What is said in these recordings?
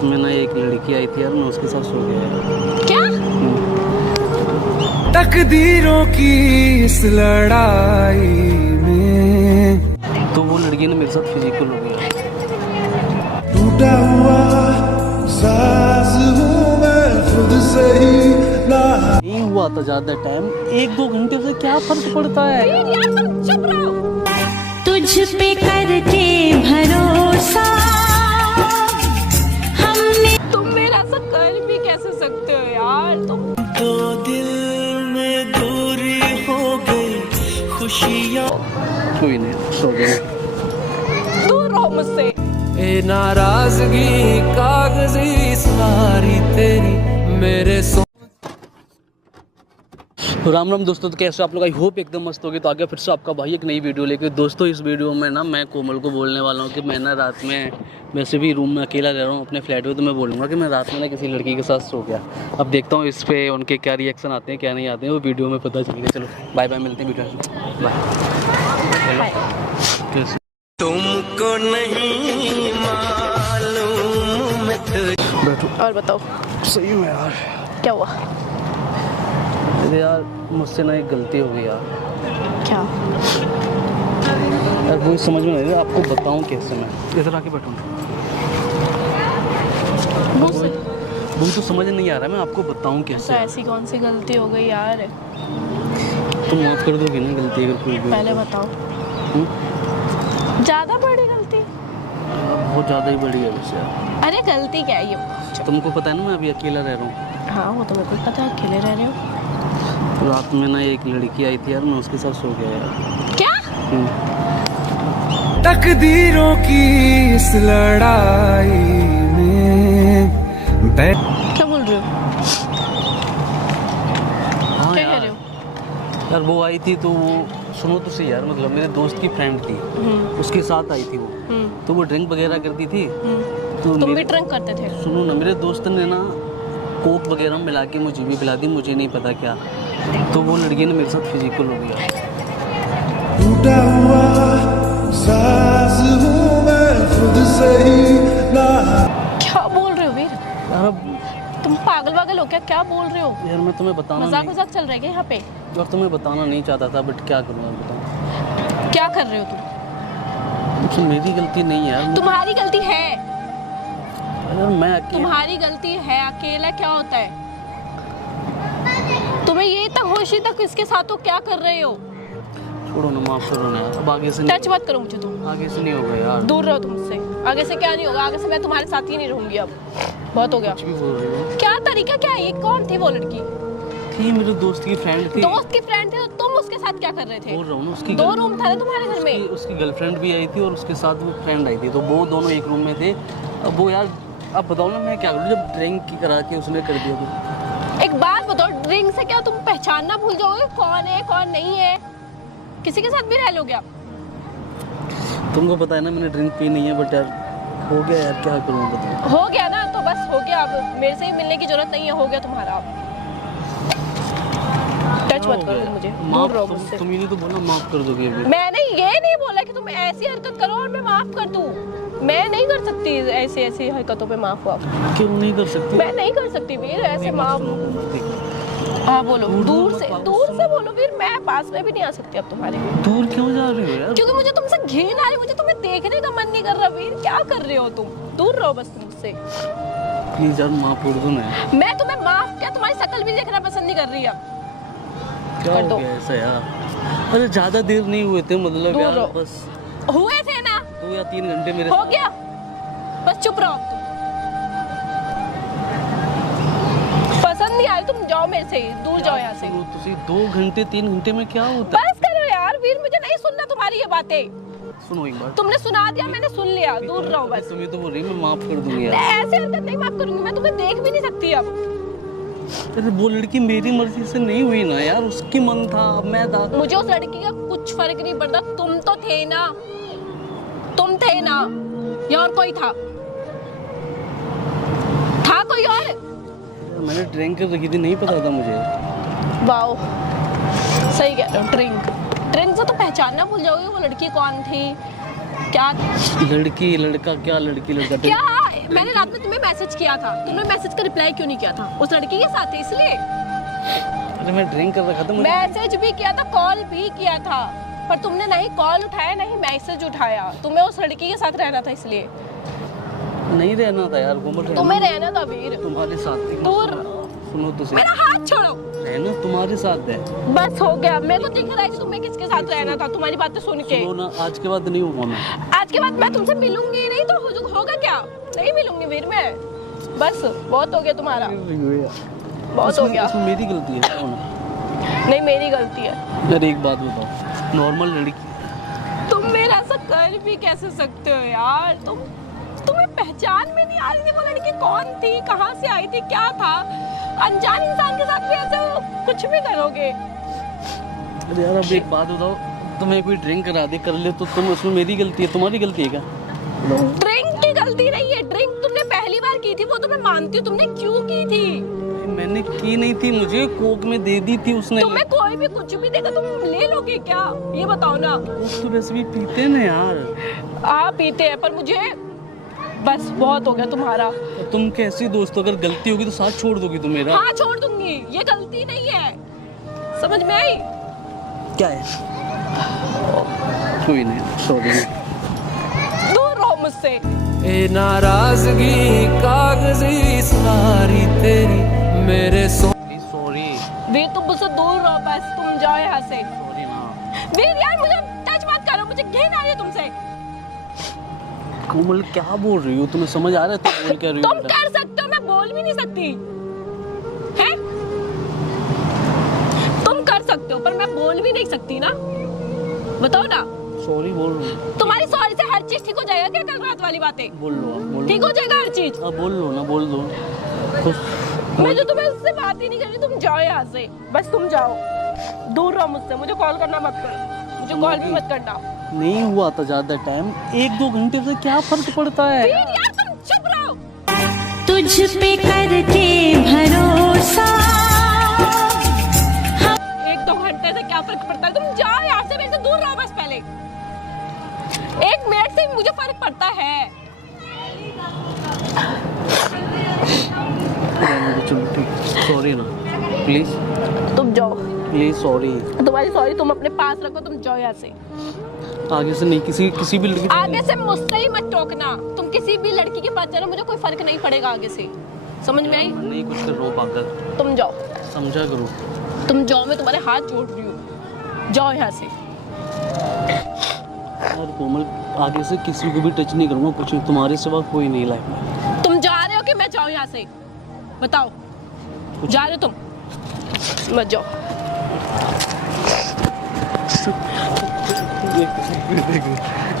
रात में ना एक लड़की आई थी यार, मैं उसके साथ सो गया यार। क्या? तकदीरों की इस लड़ाई में तो वो लड़की ने मेरे साथ फिजिकल हो गया। टूटा हुआ साज हूँ मैं खुद से ही नहीं हुआ था ज्यादा टाइम, 1-2 घंटे से क्या फर्क पड़ता है। यार तुम चुप रहो। तुझ पे करके भरोसा हमने, तुम मेरा ऐसा कर भी कैसे सकते हो यार तुम। तो दिल में दूरी हो गई खुशियाँ कोई नहीं, सो गए। दूर रहो मुझसे। ए नाराजगी कागजी सारी तेरी मेरे राम राम दोस्तों, तो कैसे आप लोग? आई होप एकदम मस्त होगी। तो आगे फिर से आपका भाई एक नई वीडियो लेके। दोस्तों इस वीडियो में ना मैं कोमल को बोलने वाला हूँ कि मैं ना रात में वैसे भी रूम में अकेला रह रहा हूँ अपने फ्लैट में, तो मैं बोलूँगा कि मैं रात में ना किसी लड़की के साथ सो गया। अब देखता हूँ इस पर उनके क्या रिएक्शन आते हैं क्या नहीं आते हैं, वो वीडियो में पता चलेगा। चलो बाय बाय, मिलते हैं वीडियो में, बाय। तुमको नहीं मालूम मैं बैठो। और बताओ सही है यार। क्या हुआ? अरे यार मुझसे ना एक गलती हो गई यार। क्या? यार वही समझ में नहीं आ रहा, आपको बताऊं कैसे। मैं इधर आके बैठूँ, मुझसे वही तो समझ नहीं आ रहा, मैं आपको बताऊं कैसे। ऐसी कौन सी गलती हो गई यार? तुम माफ़ कर दोगे ना गलती अगर कोई भी? पहले बताओ। ज्यादा बड़ी गलती? बहुत ज़्यादा ही बड़ी है वैसे यार। अरे गलती क्या है ये? तुमको पता है ना मैं अभी अकेला रह रहा हूँ। हाँ वो तो मेरे को पता है, अकेले रह रहे हो। रात में ना एक लड़की आई थी यार, मैं उसके साथ सो गया यार। क्या? तकदीरों की इस लड़ाई में क्या बोल रहे हो? हाँ क्या कह यार, रहे हो? यार वो आई थी तो वो सुनो तो सही यार, मतलब मेरे दोस्त की फ्रेंड थी, उसके साथ आई थी वो। तो वो ड्रिंक वगैरह करती थी। तो तुम भी ड्रिंक करते थे? सुनो ना, मेरे दोस्त ने ना कोक वगैरह मिला के मुझे भी पिला दी, मुझे नहीं पता क्या। तो वो लड़की ने मेरे साथ फिजिकल हो गया। टूटा हुआ साज हूँ मैं खुद से ही क्या बोल रहे हो वीर? यार अब तुम पागल वागल हो क्या? क्या बोल रहे हो? यार मैं तुम्हें बताना मजाक नहीं, मजाक चल रहा है क्या यहाँ पे? और तुम्हें बताना नहीं चाहता था, बट क्या करूँ मैं, बताओ। क्या कर रहे हो तुम? तो मेरी गलती नहीं है यार। तुम्हारी गलती है। यार मैं अकेला, तुम्हारी गलती है। अकेला क्या होता है? तुम्हें ये तक होश ही तक इसके साथ तो क्या कर रहे हो? छोड़ो ना, माफ करो ना यार, अब आगे से टच मत करो मुझे तुम। आगे से नहीं होगा यार। दूर रहो तुमसे। आगे से क्या नहीं होगा? आगे से मैं तुम्हारे साथ ही नहीं रहूंगी अब। बहुत हो गया। कुछ भी बोल रही हो। क्या तरीका क्या है? ये कौन थी वो लड़की? थी मेरे दोस्त की फ्रेंड थी। दोस्त की फ्रेंड थी तो तुम उसके साथ क्या कर रहे थे? बोल रहा हूँ ना, उसकी 2 रूम था ना तुम्हारे घर में? उसकी गर्लफ्रेंड भी आई थी और उसके साथ वो फ्रेंड आई थी, तो वो दोनों एक रूम में थे। अब वो यार, अब बताओ ना मैं क्या करूँ जब ड्रिंक की करा के उसने कर दिया तो। एक बात बताओ, ड्रिंक से क्या तुम पहचानना भूल जाओगे कौन है कौन नहीं है? किसी के साथ भी रह लोगे आप? तुमको पता है ना मैंने ड्रिंक पी नहीं है, बट यार हो गया यार, क्या करूँ बताओ। हो गया ना तो बस हो गया। अब मेरे से ही मिलने की जरूरत नहीं है, हो गया तुम्हारा। अब टच मत करो तुम मुझे, दूर रहो मुझसे। तुम ये तो बोला माफ कर दोगे अभी। मैंने ये नहीं बोला कि तुम ऐसी हरकत करो और मैं माफ कर दूं। मैं नहीं कर सकती ऐसी ऐसी हरकतों पे माफ। आप क्यों नहीं कर सकती? मैं नहीं कर सकती वीर ऐसे माफ। हाँ बोलो, दूर से बोलो वीर। मैं पास में भी नहीं आ सकती अब तुम्हारे। दूर क्यों जा रही हो यार? क्योंकि मुझे तुमसे घिन आ रही है। मुझे तुम्हें देखने का मन नहीं कर रहा वीर। क्या कर रहे हो तुम? दूर रहो बस मुझसे। प्लीज यार माफ कर दो ना। मैं तुम्हें माफ क्या, तुम्हारी शक्ल भी देखना पसंद नहीं कर रही अब। क्या कर हो दो। गया ऐसा यार? अरे ज्यादा देर नहीं हुए थे, मतलब दूर यार रहो। बस हुए थे ना? 2 या 3 घंटे मेरे हो गया, बस चुप रहो अब तुम। पसंद नहीं आई, तुम जाओ मेरे से, दूर जाओ यहाँ से। तुसी 2 घंटे 3 घंटे में क्या होता है? बस करो यार वीर, मुझे नहीं सुनना तुम्हारी ये बातें। सुनो एक बात, तुमने सुना दिया, मैंने सुन लिया। दूर रहो बस। तुम तो बोल रही मैं माफ कर दूंगी मैं यार। ऐसे हरकत नहीं माफ करूंगी। मैं तुम्हें देख भी नहीं सकती अब। अरे वो लड़की मेरी मर्जी से नहीं हुई ना यार, उसकी मन था, अब मैं था। मुझे उस लड़की का कुछ फर्क नहीं पड़ता। तुम तो थे ना, तुम थे ना, या और कोई था कोई और? मैंने ड्रिंक कर रखी थी, नहीं पता था मुझे। वाओ, सही कह रहे हो। ड्रिंक से तो पहचानना भूल जाओगे वो लड़की कौन थी। क्या लड़की लड़का, क्या लड़की लड़का? क्या मैंने रात में तुम्हें मैसेज किया था, तुमने मैसेज का रिप्लाई क्यों नहीं किया था? उस लड़की के साथ थे इसलिए। अरे मैं ड्रिंक कर रखा था, मुझे मैसेज भी किया था, कॉल भी किया था, पर तुमने नहीं कॉल उठाया नहीं मैसेज उठाया। तुम्हें उस लड़की के साथ रहना था इसलिए। नहीं रहना था यार कोमल, तुम्हें रहना था वीर, तुम्हारे साथ थी। दूर। सुनो तो सही, मेरा हाथ छोड़ो। रहना तुम्हारे साथ है। बस हो गया, मेरे को दिख रहा है कि तुम्हें किसके साथ रहना था तुम्हारी बातें सुन के। सुनो ना, आज के बाद नहीं होगा मैं। आज के बाद मैं तुमसे मिलूंगी नहीं तो होगा क्या? नहीं मिलूंगी वीर मैं। बस बहुत हो गया तुम्हारा, बहुत हो गया। इसमें मेरी गलती है सुनो ना। नहीं मेरी गलती है। यार एक बात बताओ, नॉर्मल लड़की तुम मेरा ऐसा कर भी कैसे सकते हो यार? तुम्हें पहचान में नहीं आ रही थी वो लड़की कौन थी, कहाँ से आई थी, क्या था? अनजान इंसान के साथ भी ऐसे कुछ भी करोगे? अरे यार अब एक बात बताओ, तुम्हें कोई ड्रिंक करा दे कर ले तो तुम उसमें मेरी गलती है, तुम्हारी गलती है क्या? ड्रिंक की गलती नहीं है, ड्रिंक तुमने पहली बार की थी वो तो मैं मानती हूँ, तुमने क्यों की थी? मैंने की नहीं थी, मुझे कोक में दे दी थी उसने। तुम्हें कोई भी कुछ भी देगा तुम ले लोगे क्या? ये बताओ ना। कोक तो वैसे भी पीते ना यार। हाँ पीते हैं, पर मुझे बस बहुत हो गया तुम्हारा। तुम कैसी दोस्त हो, अगर गलती होगी तो साथ छोड़ दोगी तुम मेरा? हाँ छोड़ दूंगी, ये गलती नहीं है, समझ में आई? क्या है? कोई नहीं, सॉरी। दूर रहो मुझसे। ए नाराजगी कागजी सारी तेरी मेरे सॉरी वीर तुम मुझसे दूर रहो, बस तुम जाओ यहाँ से। सॉरी ना वीर यार मुझे टच मत करो, मुझे घिन आ रही है तुमसे। कोमल क्या बोल रही हो, तुम्हें समझ आ रहा है तुम बोल क्या रही हो? तुम कर सकते हो, मैं बोल भी नहीं सकती है। तुम कर सकते हो पर मैं बोल भी नहीं सकती ना, बताओ ना। सॉरी बोल रहा हूँ। तुम्हारी सॉरी से हर चीज ठीक हो जाएगा क्या? कल रात वाली बातें बोल लो आप, बोल लो। ठीक हो जाएगा हर चीज? अब बोल लो ना, बोल दो। मैं जो तुम्हें उससे बात ही नहीं कर रही, तुम जाओ यहाँ से, बस तुम जाओ, दूर रहो मुझसे। मुझे कॉल करना मत करो, मुझे कॉल भी मत करना। नहीं हुआ था ज्यादा टाइम, 1-2 घंटे से क्या फर्क पड़ता है? वीर यार तुम चुप रहो। तुझ पे करके भरोसा 1-2 घंटे से क्या फर्क पड़ता है? तुम जाओ यहाँ से, मेरे से दूर रहो बस। पहले 1 मिनट से मुझे फर्क पड़ता है। चलो ठीक, सॉरी ना, प्लीज तुम जाओ, प्लीज सॉरी। तुम्हारी सॉरी तुम अपने पास रखो, तुम जाओ यहाँ से। आगे से नहीं, किसी भी लड़की आगे से मुझसे ही मत टोकना, तुम किसी भी लड़की के पास जाना, मुझे कोई फर्क नहीं पड़ेगा आगे से, समझ में आई? नहीं कुछ कर रो पागल, तुम जाओ, समझा करो। तुम जाओ, मैं तुम्हारे हाथ जोड़ रही हूँ, जाओ यहाँ से। और कोमल आगे से किसी को भी टच नहीं करूंगा, कुछ नहीं, तुम्हारे सिवा कोई नहीं लाइफ में। तुम जा रहे हो कि मैं जाऊँ यहाँ से? बताओ, जा रहे हो तुम? मत जाओ।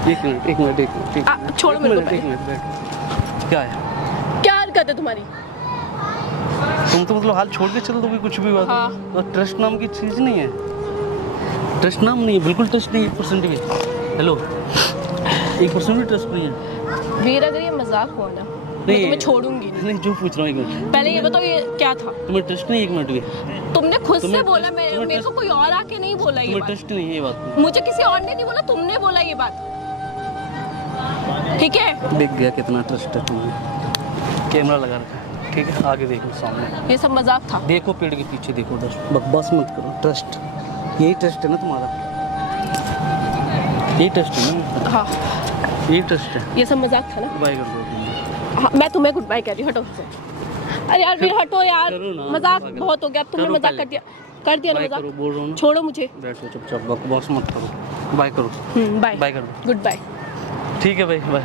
एक मिनट छोड़ो मेरे को पहले। क्या है? क्या हरकत है तुम्हारी? तुम तो मतलब हाल छोड़ के चल दोगे कुछ भी बात? हाँ। और ट्रस्ट नाम की चीज नहीं है, ट्रस्ट नाम नहीं है, बिल्कुल ट्रस्ट नहीं है 1% भी। हेलो 1% भी ट्रस्ट नहीं है। वीर अगर ये मजाक हुआ ना मैं तुम्हें छोड़ूंगी नहीं। नहीं जो पूछ रहा हूँ 1 मिनट, पहले ये बताओ ये क्या था? तुम्हें ट्रस्ट नहीं 1 मिनट भी? तुमने खुद से तुम्हें- बोला, मेरे को कोई और आके नहीं बोला ये तुम्हें बात। ट्रस्ट नहीं है ये बात? मुझे किसी और ने नहीं बोला, तुमने बोला ये बात, ठीक है? देख गया कितना ट्रस्ट है तुम्हें, कैमरा लगा रखा है, ठीक है? आगे देखो सामने, ये सब मजाक था। देखो पेड़ के पीछे देखो, बकवास मत करो। ट्रस्ट, यही ट्रस्ट है ना तुम्हारा? यही ट्रस्ट है ना? हाँ यही ट्रस्ट है। ये सब मजाक था ना? बाय कर दो तुम। हाँ, मैं तुम्हें गुड बाय कह रही हूँ, हटो। अरे यार वीर हटो यार, करो ना, मजाक पागल। बहुत हो गया, अब तुमने करो मजाक पहले। कर दिया ना बाय करो, मजाक। बोल रहा हूँ ना। छोड़ो मुझे। बैठो चुपचाप, बकवास मत करो, बाय करो। बाय बाय करो, गुड बाय। ठीक है भाई, बाय।